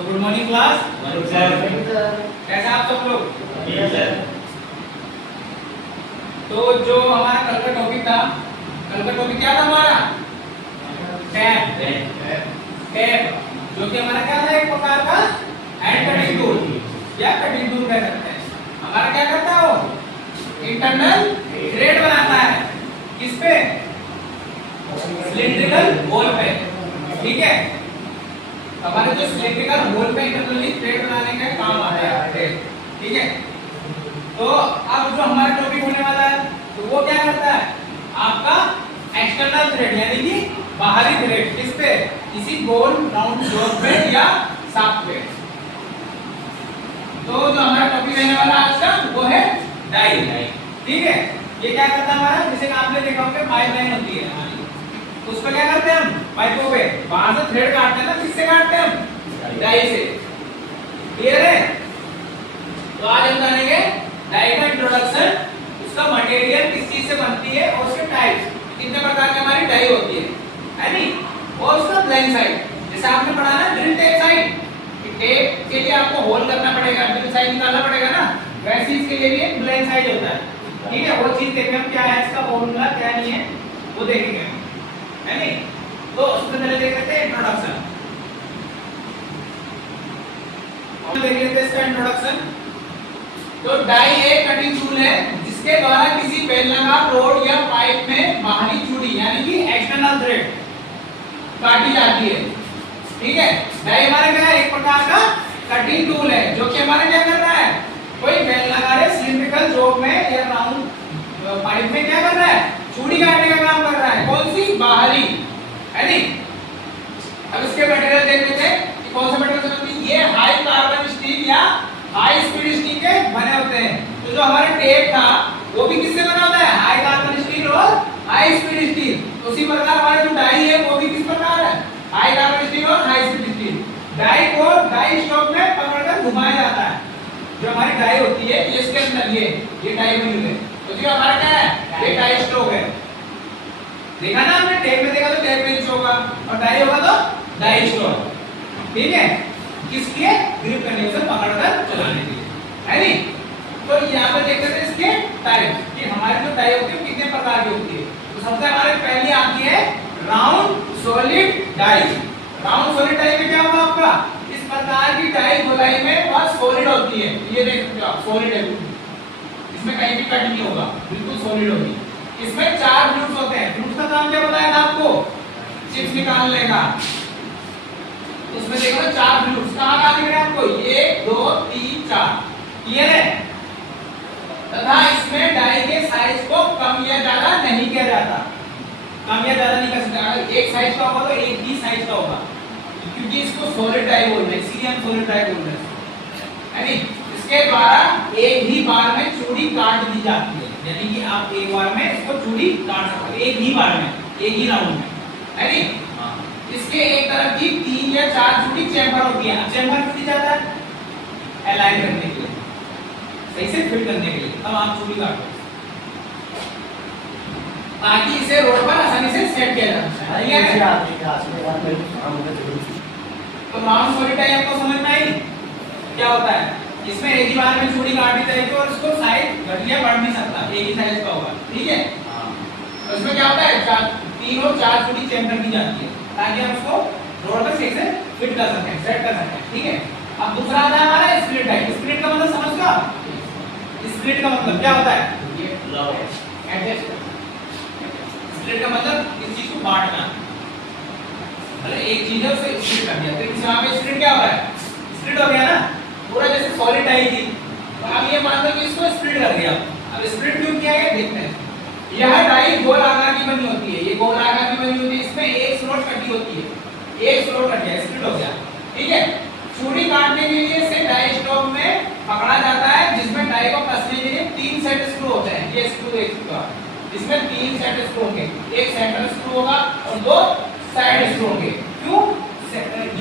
तो good morning class. कैसे आप सब लोग? तो जो हमारा कल का टॉपिक था, कल का टॉपिक क्या था हमारा? टैप। टैप जो कि हमारा क्या था, एक प्रकार का हैंड कटिंग टूल या कटिंग टूल कह सकते हैं। हमारा क्या करता है वो? इंटरनल थ्रेड बनाता है। किस पे? सिलिंड्रिकल होल पे। ठीक है, हमारे जो सिलिंड्रिकल होल पे इंटरनली थ्रेड बनाने का काम आता है। ठीक है, तो अब जो हमारा टॉपिक होने वाला है तो वो क्या करता है? आपका एक्सटर्नल थ्रेड यानी कि बाहरी थ्रेड। किस पे? किसी गोल राउंड जॉब पे या शाफ्ट पे। तो जो हमारा टॉपिक रहने वाला आज का वो है डाई। ठीक है, ये क्या करता है हमारा, जैसे आपने देखा होगा पाइप लाइन होती है हमारी, उस पर क्या करते हैं हम? पाइपों पे वहां से थ्रेड काटते हैं ना, किससे काटते हैं हम? डाई से। क्लियर है? तो आज हम जानेंगे डाई का इंट्रोडक्शन, उसका मटेरियल किस चीज से बनती है और उसके टाइप्स, कितने प्रकार की हमारी डाई होती है नी? और उसका ब्लैंक साइड, जैसे आपने पढ़ा ना ड्रिल टेप साइड, टेप के लिए आपको होल करना पड़ेगा, ड्रिल साइड निकालना पड़ेगा ना, वैसे इसके लिए भी एक ब्लैंक साइड होता है। ठीक है, वो चीज देखेंगे हम क्या है इसका फॉर्मूला, क्या नहीं है वो देखेंगे है नी? तो उससे पहले देख लेते हैं इंट्रोडक्शन। हम देख लेते हैं इसका इंट्रोडक्शन। तो डाई एक कटिंग टूल है जिसके द्वारा किसी बेलनाकार रोड या पाइप में बाहरी चूड़ी यानी कि एक्सटर्नल थ्रेड काटी जाती है। ठीक है, डाई हमारा क्या है? एक प्रकार का कटिंग टूल है जो कि हमारा क्या कर रहा है? कोई बेलनाकार सिलिंड्रिकल जॉब में या राउंड पाइप में क्या कर रहा है? चूड़ी काटने का काम कर रहा है। कौन सी? बाहरी है नी? अब इसके मटेरियल देख लेते हैं कि कौन सा मटेरियल से बनती है। ये हाई कार्बन स्टील या हाई स्पीड स्टील के बने होते हैं। तो जो हमारा टेप था वो भी किससे बना होता है? हाई कार्बन स्टील और हाई स्पीड स्टील। तो उसी प्रकार हमारा जो डाई है वो भी किस प्रकार है? हाई कार्बन स्टील और हाई स्पीड स्टील। डाई को डाई स्टॉक में पकड़कर घुमाया जाता है। जो हमारी डाई होती है इसके अंदर ये डाई बनी है। तो जो हमारा क्या है? ये डाई स्टॉक है। देखा ना आपने, टेप में देखा तो टेप पेंच होगा और डाई होगा तो डाई स्टॉक। ठीक है, किस लिए? ग्रिप करने से पकड़कर चलाने के लिए है नी? तो यहां पर देखते हैं इसके टाइप कि हमारी जो डाई होती है कितने प्रकार की होती है। तो सबसे हमारे पहली आती है round solid die. Round solid die में क्या होगा आपका? इस प्रकार की डाई गोलाई में बहुत सॉलिड होती है। ये देख सकते हो आप, सॉलिड है, इसमें कहीं भी कट नहीं होगा, बिल्कुल सॉलिड होगी। इसमें 4 फ्लूइड्स होते हैं। फ्लूइड्स का काम क्या बताया था आपको? चिप्स निकालने का। उसमें देखो 4 फ्लूइड्स कहां दिख रहे हैं आपको? 1 2 3 4। क्लियर है? तथा इसमें डाई के साइज को कम या ज्यादा नहीं किया जाता। कम या ज्यादा नहीं कर सकते। अगर एक साइज का होगा तो एक ही साइज का होगा, क्योंकि इसको सॉलिड डाई बोल रहे हैं, इसीलिए हम सॉलिड डाई बोल रहे हैं है नी? इसके द्वारा एक ही बार में चूड़ी काट दी जाती है, यानी कि आप एक बार में इसको चूड़ी काट सकते हो, एक ही बार में, एक ही राउंड में है नी? इसके एक तरफ की 3 या 4 चूड़ी चेंबर होती है। चेंबर क्यों दी जाता है? अलाइन करने के लिए, सही से फिट करने के लिए, तब आप चूड़ी काटो ताकि इसे रोड पर आसानी से सेट किया जा सके। तो राउंड सॉलिड डाई आपको समझ में आई क्या होता है? इसमें एक ही बार में चूड़ी काटनी चाहिए और इसको साइज घटिया बढ़ नहीं सकता, एक ही साइज का होगा। ठीक है, तो इसमें क्या होता है? 3 और 4 चूड़ी चेंबर की जाती है ताकि हम उसको रोड पर सही से फिट कर सकें, सेट कर सकें। ठीक है, अब दूसरा आता है हमारा स्प्लिट डाई। स्प्लिट का मतलब समझ गया? स्प्लिट का मतलब क्या होता है? एडजस्ट। स्प्लिट का मतलब इस चीज को बांटना। अरे एक चीज है उसे स्प्लिट कर दिया, तो यहाँ पे स्प्लिट क्या हो रहा है? स्प्लिट हो गया ना, पूरा जैसे सॉलिड डाई थी, तो अब ये मान लो कि इसको स्प्लिट कर दिया। अब स्प्लिट क्यों किया है देखते हैं। यह डाई गोल आकार की बनी होती है, ये गोल आकार की बनी होती है, इसमें एक स्लॉट कटी होती है, एक स्लॉट कट गया, स्प्लिट हो गया। ठीक है, चूड़ी काटने के लिए इसे डाई स्टॉक में पकड़ा जाता है, जिसमें डाई को कसने के लिए 3 सेट स्क्रू होते हैं। ये स्क्रू देख सकते हो आप, इसमें 3 सेट स्क्रू होंगे, एक सेंटर स्क्रू होगा और 2 साइड स्क्रू होंगे। क्यों?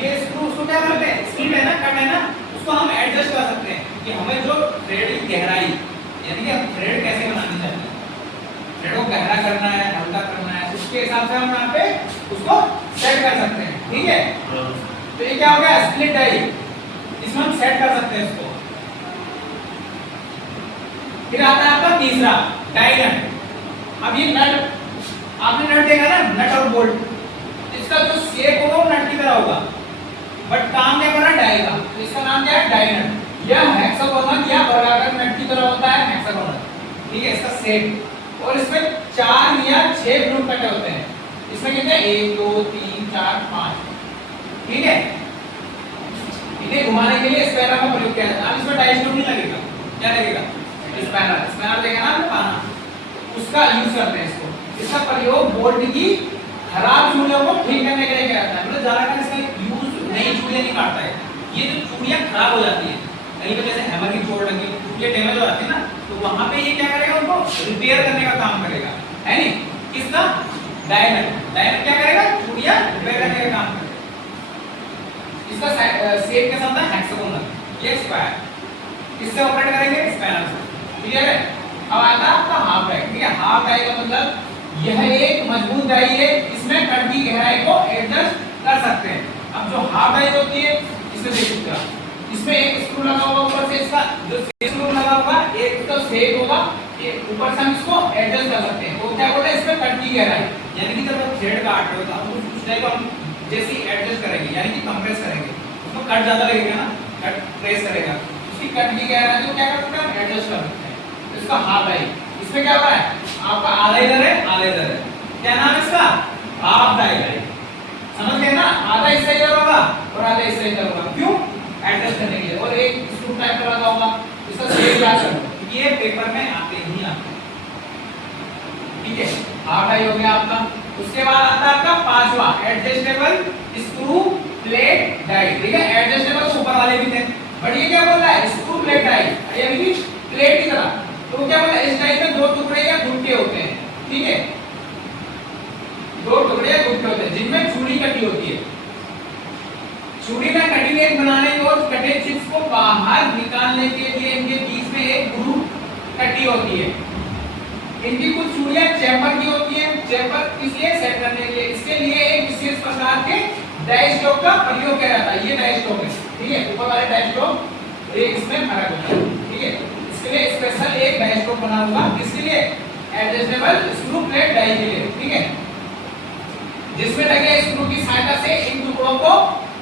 ये स्क्रू उसको क्या करते हैं? स्प्लिट है ना, कट है ना, उसको हम एडजस्ट कर सकते हैं कि हमें जो थ्रेड की गहराई, यानी कि हम थ्रेड कैसे बनानी चाहिए, थ्रेड को गहरा करना है, हल्का करना है, उसके हिसाब से हम यहाँ पे उसको सेट कर सकते हैं। ठीक है, तो ये क्या हो गया? Split die. इसमें हम सेट कर सकते हैं इसको। फिर आता है आपका तीसरा डाई नट। अब ये नट आपने नट देखा ना, नट और बोल्ट, इसका जो शेप होगा वो नट की तरह होगा, बट काम क्या कर रहा है डाई का, तो इसका नाम क्या है डाई नट। यह हेक्सागोनल या वर्गाकार नट की तरह होता है, हेक्सागोनल, ठीक है, इसका शेप। और इसमें 4 या 6 ग्रुप कटे होते हैं। इसमें कितने 1 2 3 4 5, ठीक है। इन्हें घुमाने के लिए स्पैनर का प्रयोग किया जाता है। अब इसमें डायस्टोप नहीं लगेगा, क्या लगेगा स्पैनर, स्पैनर देखा ना पाना, उसका यूज करते हैं इसको। इसका प्रयोग बोल्ट की खराब चूड़ियों को ठीक करने के लिए किया जाता है। मतलब ज्यादातर इसका यूज नई चूड़ियां नहीं काटता है, ये जो चूड़ियां खराब हो जाती हैं कहीं पे, जैसे हैमर की चोट लगी, चूड़ियां डैमेज हो जाती है ना, तो वहां पे ये क्या करेगा, उनको रिपेयर करने का काम करेगा, है नहीं। किसका डाई नट, डाई नट क्या करेगा, चूड़ियां रिपेयर करने का काम करेगा। इसका शेप कैसा होता है, हेक्सागोनल, ये स्क्वायर। किससे ऑपरेट करेंगे, स्पैनर से, क्लियर है। अब आता है आपका हाफ डाई, ठीक है। हाफ डाई का मतलब यह एक मजबूत डाई है, इसमें कट की गहराई को एडजस्ट कर सकते हैं। अब जो हाफ डाई होती है, इसमें देख सकते हैं, इसमें एक स्क्रू लगा होगा ऊपर से, इसका जो स्क्रू लगा होगा, एक तो सेट होगा, ये ऊपर से हम इसको एडजस्ट कर सकते हैं। तो क्या बोलते हैं, इसमें कट की गहराई, यानी कि जब हम थ्रेड काट रहे हो तो हम उस डाई को हम जैसे एडजस्ट करेंगे, यानी कि कंप्रेस करेंगे, उसको कट ज्यादा लगेगा ना, कट प्रेस करेगा, उसकी कट की गहराई को क्या कर सकते हैं, एडजस्ट कर सकते हैं। इसका हाफ डाई, इसमें क्या होता है, आपका आधा इधर है, आधा इधर है, क्या नाम है इसका, हाफ डाई। समझ गए ना, आधा इससे इधर होगा और आधा इससे इधर होगा, क्यों, एडजस्ट करने के लिए। और एक स्क्रू टाइप का लगा होगा, इसका शेप याद रखो, ये पेपर में आते ही आते, ठीक है। हाफ डाई हो गया आपका। उसके बाद आता है आपका पांचवा, एडजस्टेबल स्क्रू प्लेट डाई, ठीक है। एडजस्टेबल ऊपर वाले भी थे, बट ये क्या बोल रहा है, स्क्रू प्लेट डाई, यानी कि प्लेट की तरह। तो क्या बोला, इस डाई में 2 टुकड़े या गुट्टे होते हैं, ठीक है, 2 टुकड़े या गुट्टे होते हैं, जिनमें चूड़ी कटी होती है। चूड़ी में कटिंग एज बनाने और कटे चिप्स को बाहर निकालने के लिए इनके बीच में एक ग्रुव कटी होती है। इनकी कुछ चूड़ियां चेंबर की होती हैं, चेंबर इसलिए सेट करने के लिए, इसके लिए एक विशेष प्रकार के डाई स्टॉक का प्रयोग किया जाता है। ये डाई स्टॉक है, ठीक है, ऊपर वाले डाई स्टॉक एक इसमें फर्क होता है, ठीक है। इसके लिए स्पेशल एक डाई स्टॉक बना होगा, किसके लिए, एडजस्टेबल स्क्रू प्लेट डाई के लिए, ठीक है, जिसमें लगे स्क्रू की सहायता से इन टुकड़ों को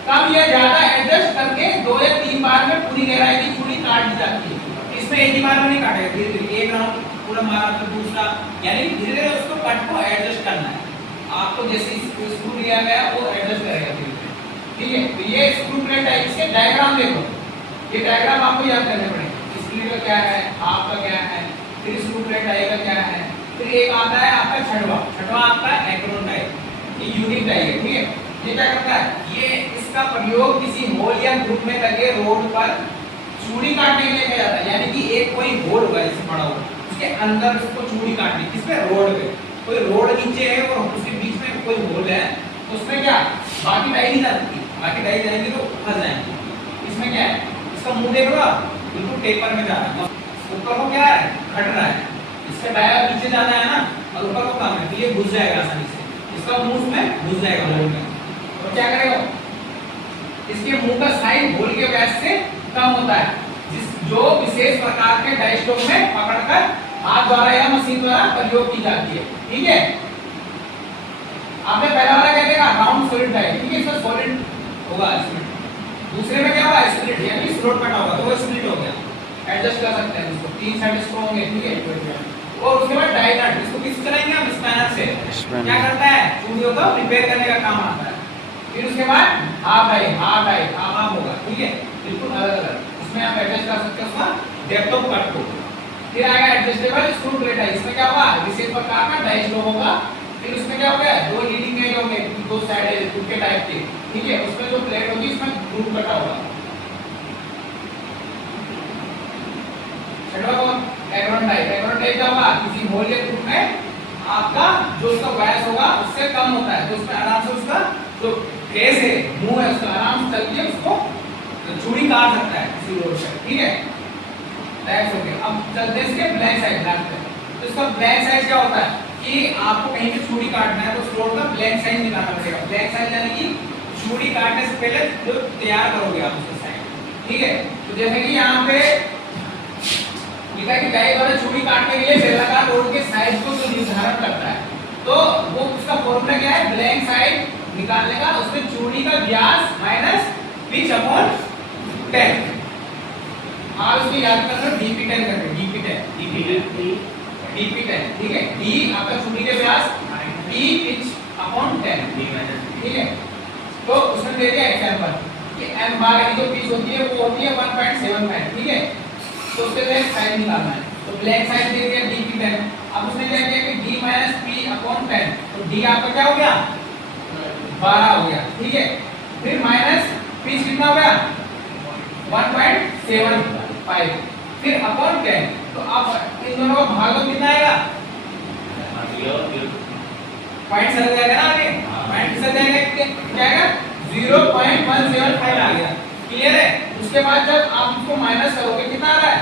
कम या ज्यादा एडजस्ट करके 2 या 3 बार में पूरी गहराई की चूड़ी काट दी जाती है। इसमें एक ही बार में नहीं काटेगा, धीरे धीरे एक राउंड पूरा मारा तो दूसरा, यानी धीरे धीरे उसको कट को एडजस्ट करना है। आपको जैसे स्क्रू दिया गया वो एडजस्ट करेगा धीरे धीरे, ठीक है। तो ये स्क्रू प्लेट है, इसके डायग्राम देखो, ये डायग्राम आपको याद करने पड़ेंगे। स्क्रू का क्या है, हाफ का क्या है, फिर स्क्रू प्लेट डाई का क्या है, फिर एक आता है आपका छठवां आपका एक्रोन डाई, ये यूनिक डाई है, ठीक है। ये क्या करता है, ये इसका प्रयोग किसी होल या ग्रुप में लगे रोड पर चूड़ी काटने के लिए किया जाता है। यानी कि एक कोई होल होगा जैसे बड़ा होल, उसके अंदर उसको चूड़ी काटनी, किसमें, रोड पे, कोई रोड नीचे है और उसके बीच में कोई होल है, उसमें क्या बाकी डाई नहीं जा सकती, बाकी डाई जाएंगे तो फंस जाएंगे। इसमें क्या है, इसका मुंह देख लो आप, बिल्कुल टेपर में जा रहा है, ऊपर को क्या है, खट रहा है, इसका डाया नीचे जाना है ना, और ऊपर को काम है, तो ये घुस जाएगा आसानी से, इसका मुंह में घुस जाएगा होल में। तो क्या करेगा, इसके मुंह का साइज होल के व्यास से कम होता है, जो विशेष प्रकार के डाई स्टॉक में पकड़कर हाथ द्वारा या मशीन द्वारा प्रयोग की जाती है, ठीक है। आपने पहला वाला क्या देखा, राउंड सॉलिड डाई, ठीक है, इसमें सॉलिड होगा इसमें। दूसरे में क्या होगा, स्प्लिट, यानी स्लोट कटा होगा, तो वो स्प्लिट हो गया, एडजस्ट कर सकते हैं इसको, 3 साइड स्क्रू होंगे, ठीक है। और उसके बाद डाई नट, इसको किस चलाएंगे हम, स्पैनर से, क्या करता है, चूड़ियों को रिपेयर करने का काम आता है। फिर उसके बाद हाफ डाई हाफ होगा, ठीक है, बिल्कुल अलग अलग, इसमें आप एडजस्ट कर सकते हो उसका डेप्थ ऑफ कट को। फिर आएगा एडजस्टेबल स्क्रू प्लेट है, इसमें क्या होगा, विशेष प्रकार का डाई स्टॉक होगा। फिर उसमें क्या होगा, 2 लीडिंग एज होंगे, 2 साइड के टाइप के, ठीक है, उसमें जो प्लेट होगी इसमें ग्रुप कटा होगा। छठवां कौन, एक्रोन डाई क्या होगा, किसी होल या ग्रुप में आपका जो उसका व्यास होगा उससे कम होता है, तो उसमें आराम से उसका जो फेस है, मुंह है, उसका आराम से चल के उसको चूड़ी काट सकता है किसी रोड से, ठीक है। That's okay. अब चलते हैं इसके ब्लैंक साइड पे। तो इसका ब्लैंक साइड क्या होता है कि आपको कहीं पे चूड़ी काटना है तो उस रोड का ब्लैंक साइड निकालना पड़ेगा। ब्लैंक साइड यानी कि चूड़ी काटने से पहले जो तैयार करोगे आप उसका साइड, ठीक है। तो जैसे कि यहाँ पे लिखा है कि डाई द्वारा चूड़ी काटने के लिए बेलनाकार रोड के साइज को जो निर्धारण करता है, तो वो उसका फॉर्मूला क्या है, ब्लैंक साइड निकालने का, उसमें चूड़ी का व्यास माइनस पिच अपॉन 10। आप इसको याद कर लो, dp10 करके, dp10, ठीक है। d आपका चूड़ी के व्यास, p पिच अपॉन 10, ठीक है। तो उसमें दे दिया एग्जांपल कि m बार की जो पिच होती है वो होती है 1.75, ठीक है। तो उसके लिए साइड निकालना है, तो ब्लैक साइड दे दिया dp10। अब उसने क्या किया कि d माइनस p अपॉन 10, तो d आपका क्या हो गया, 12 हो गया, ठीक है। फिर माइनस पिच कितना हो गया, 1.75, फिर अपॉन 10। तो अब इन दोनों का भाग कितना आएगा, पॉइंट सर जाएगा ना आगे, पॉइंट सर जाएगा, क्या आएगा 0.175 आ गया, क्लियर है। उसके बाद जब आप इसको माइनस करोगे कितना आ रहा है,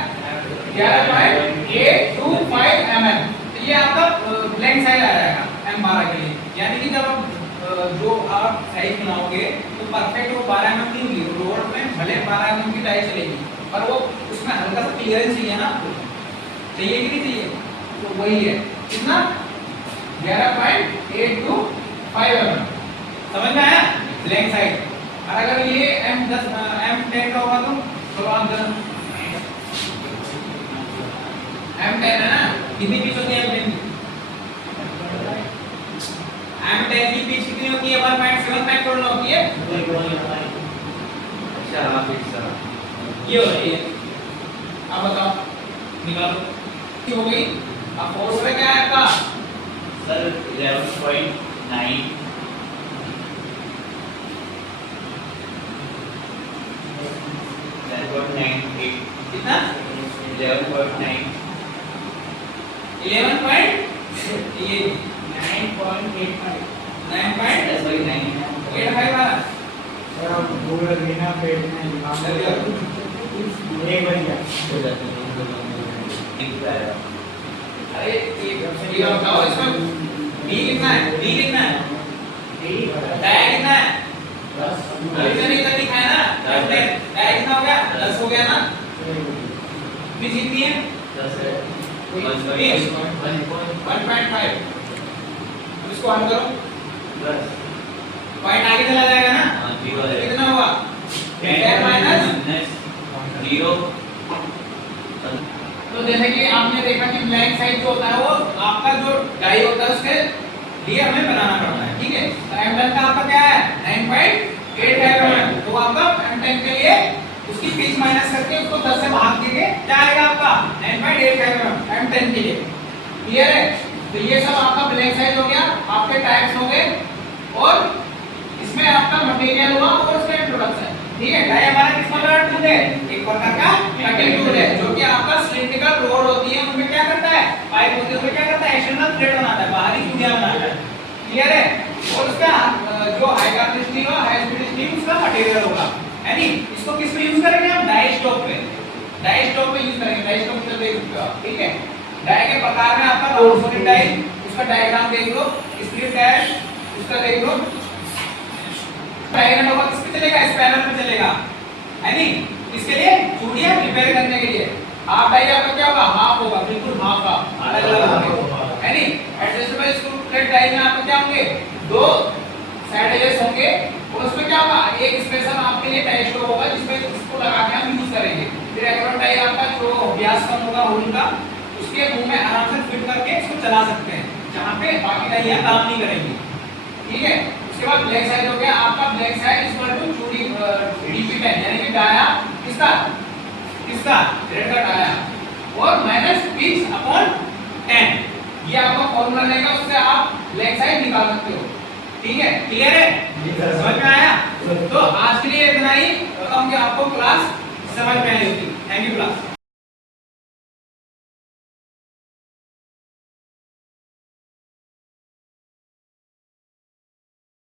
11.825 mm। तो ये आपका ब्लैंक साइड आ जाएगा M12 के लिए। यानी कि जब आप जो आप साइज बनाओगे तो परफेक्ट वो 12 mm नहीं होगी, रोड में भले 12 mm की डाई चलेगी पर वो उसमें हल्का सा क्लियरेंस चाहिए ना, चाहिए कि नहीं चाहिए, तो वही है कितना 11.825 mm। समझ में आया ब्लैंक साइड। और अगर ये M10 M10 का होगा तो आप M10 है ना, कितनी पिच होती है M10 की, M10 की पिच कितनी होती है, 1.75 थोड़ा होती है, अच्छा हां पिच सर ये हो रही है। अब बताओ निकालो, हो गई। अब फोर्स में क्या है आपका सर 11.9 कितना 11.9 11 पॉइंट ये 9.85 9.85 वाला गूगल बिना पेट में निकाल एक बढ़िया अरे ये बताओ इसमें b कितना है, d कितना है, डाया कितना है, अभी नहीं तक दिखाया ना, डाया कितना हो गया, 10 हो गया ना, b कितनी है 1.5। इसको हल करो, पॉइंट आगे चला जाएगा ना, कितना हुआ 10 माइनस 0। तो जैसे कि आपने देखा कि ब्लैंक साइड जो होता है वो आपका जो डाई होता है उसके लिए हमें बनाना पड़ता है, ठीक है। तो M10 का आपका क्या है 9.85 mm, तो आपका M10 के लिए उसकी पिच माइनस करके उसको 10 से भाग दीजिए, क्या आएगा आपका 9.85 mm M10 के लिए, क्लियर है। तो ये सब आपका ब्लैंक साइड हो गया, आपके टाइप्स हो गए, और इसमें आपका मटेरियल हुआ और उसका इंट्रोडक्शन, ठीक है। डाई हमारा किस प्रकार का टूल है, एक प्रकार का कटिंग टूल है, जो कि आपका सिलिंड्रिकल रोड होती है उनमें क्या करता है, पाइप होती है उसमें क्या करता है, एक्सटर्नल थ्रेड बनाता है, बाहरी चूड़ियां बनाता है, क्लियर है। और उसका जो हाई कार्बन स्टील और हाई स्पीड स्टील उसका मटेरियल होगा, यानी इसको किस में यूज करेंगे हम, डाई स्टॉक पे, डाई स्टॉक पे यूज करेंगे, डाई स्टॉक पे देख सकते हो आप, ठीक है। डाई के प्रकार में आपका राउंड सॉलिड डाई, उसका डायग्राम देख लो, स्प्लिट डाई उसका देख लो, डायग्राम होगा किस पे चलेगा, स्पैनर पे चलेगा, यानी इसके लिए चूड़ियां रिपेयर करने के लिए। हाफ डाई आपका क्या होगा, हाफ होगा, बिल्कुल हाफ का अलग अलग होंगे, यानी एडजस्टेबल स्क्रू थ्रेड डाई में आपको क्या होंगे, दो साइड एजेस होंगे, और उसमें क्या होगा, एक स्पेशल आपके लिए टाई स्टॉक होगा जिसमें इसको लगा के हम यूज करेंगे। फिर एक्रोन टाई आपका जो व्यास कम होगा होल का, उसके मुंह में आराम से फिट करके इसको चला सकते हैं, जहां पे बाकी डाइयां काम नहीं करेंगी, ठीक है। उसके बाद ब्लैक साइड हो गया आपका, ब्लैक साइड इक्वल टू चूड़ी dp10, यानी कि डाया किसका किसका थ्रेड का डाया, और माइनस पिच अपॉन 10, ये आपका फॉर्मूला रहेगा, उससे आप ब्लैक साइड निकाल सकते हो, ठीक है। क्लियर है, समझ में आया। तो आज के लिए इतना ही, बताऊं कि आपको क्लास समझ में आई होगी। Thank you class.